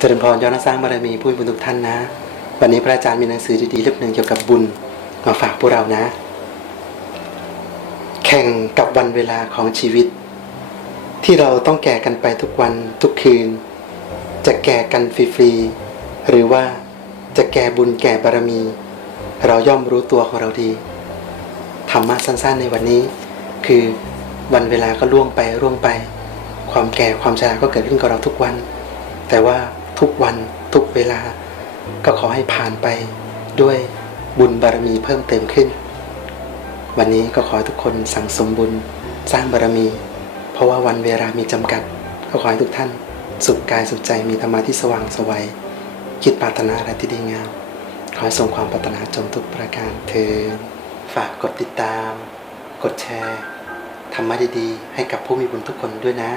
เจริญพรย้อนสร้างบารมีผู้มีบุญทุกท่านนะ วันนี้พระอาจารย์มีหนังสือดีๆเล่มหนึ่งเกี่ยวกับบุญมาฝากพวกเรานะ แข่งกับวันเวลาของชีวิต ที่เราต้องแก่กันไปทุกวันทุกคืน จะแก่กันฟรีๆหรือว่าจะแก่บุญแก่บารมี เราย่อมรู้ตัวของเราดีธรรมะสั้นๆในวันนี้ คือวันเวลาก็ล่วงไปล่วงไป ความแก่ความชราก็เกิดขึ้นกับเราทุกวัน แต่ว่า ทุกวันทุกเวลา ก็ขอให้ผ่านไปด้วยบุญบารมีเพิ่มเติมขึ้น วันนี้ก็ขอให้ทุกคนสั่งสมบุญสร้างบารมี เพราะว่าวันเวลามีจำกัด ก็ขอให้ทุกท่าน สุขกายสุขใจมีธรรมะที่สว่างสวัยคิดปรารถนาอะไรที่ดีงามขอให้ส่งความปรารถนาจงทุกประการเธอญฝากกดติดตาม กดแชร์ธรรมะดีๆ ให้กับผู้มีบุญทุกคนด้วยนะ